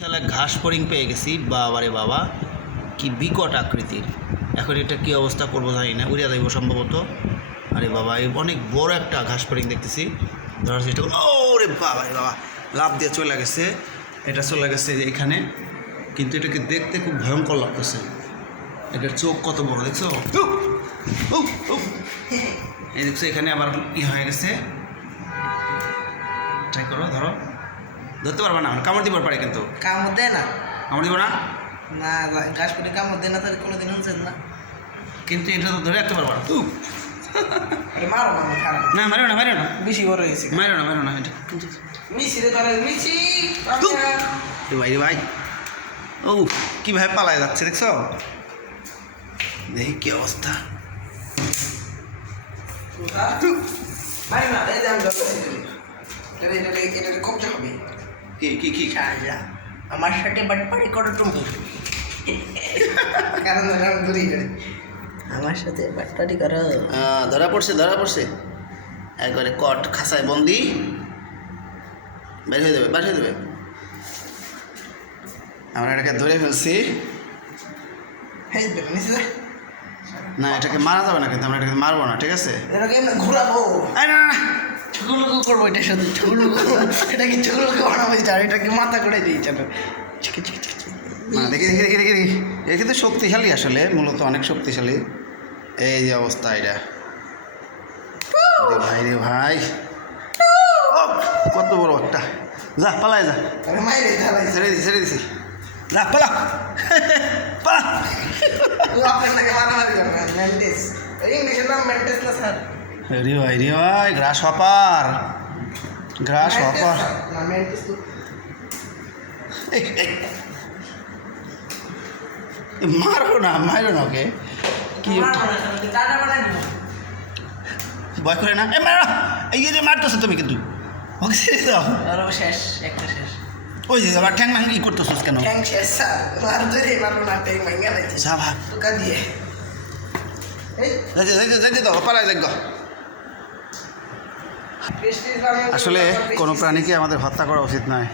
তাহলে ঘাস ফড়িং পেয়ে গেছি, বাবারে বাবা, কি বিকট আকৃতির। এখন এটা কি অবস্থা করব জানি না, উড়িয়া যাইব সম্ভবত। আরে বাবা, এই অনেক বড় একটা ঘাস ফড়িং দেখতেছি। ধরার চেষ্টা করব ও রে বাবা বাবা লাভ দিয়ে চলে গেছে। এটা চলে গেছে এখানে। কিন্তু এটাকে দেখতে খুব ভয়ঙ্কর লাগতেছে। এটার চোখ কত বড়, দেখছ! এই দেখছ, এখানে আবার ই হয়ে গেছে। ট্রাই করো, ধরো। ধরতে পারবে না কামড় দিবার পারে কিন্তু। কামড় দেয় না। কামড় দিব না? না ঘাস করে কামড় দেয় না তাহলে কোনোদিন শুনছেন না। কিন্তু এটা তো ধরে রাখতে পারব না। মারো না মারো। না মারো না বেশি বড় হয়েছে। মারো না মারো না এটা মিছি রে ধরে মিছি ভাই রে ভাই। ও কীভাবে পালায় যাচ্ছে দেখছ? দেখি কি অবস্থা। না এই যে আমি এটা এটা এটা কবজা হবে। কি কি কি শাহজা আমার সাথে বাটপাড়ি করো তুমি। কারণ দূরেই আমার সাথে বাটপাড়ি করো। ধরা পড়ছে ধরা পড়ছে। একবারে কট খাসায় বন্দি। বের হয়ে যাবে বের হয়ে যাবে আমরা এটাকে ধরে ফেলছি। দেখো না এটাকে মারা যাবে না কিন্তু আমরা এটাকে মারবো না ঠিক আছে? ঘুরাবো। না না, ছুগুলুকু করব এটা শুধু ছুগুলুকু এটাকে ছুগুলুকু বানাবো এটা আর এটাকে মাথা করে চিকি না দেখি দেখি দেখি দেখি দেখি। এ কিন্তু শক্তিশালী আসলে মূলত অনেক শক্তিশালী। এই যে অবস্থা এটা। ভাই রে ভাই। ও, কত বড় একটা। যা পালায় যা। ছেড়ে দিছি ছেড়ে দিছি। যা পালা। পালা। ইংলিশের নাম মেন্টেস না স্যার? রে ভাই রে ভাই গ্রাস হপার গ্রাস হপার। মারো না মারো না ওকে কি। ভয় করে না। এ মারো! এই যে মারতেছো তুমি কিন্তু। ওকে ছেড়ে দাও। শেষ একটা শেষ। ওই যে আবার ঠ্যাং ই করতেছিস কেন? ট্যাং শেষ মার ধরে মারবো না ট্যাং ভাঙা লাগছে। যা ভাগ। দিয়ে। এই যাইতে যাইতে যাইতে দাও পালায় যাক গো। আসলে কোনো প্রাণীকে আমাদের হত্যা করা উচিত নয়।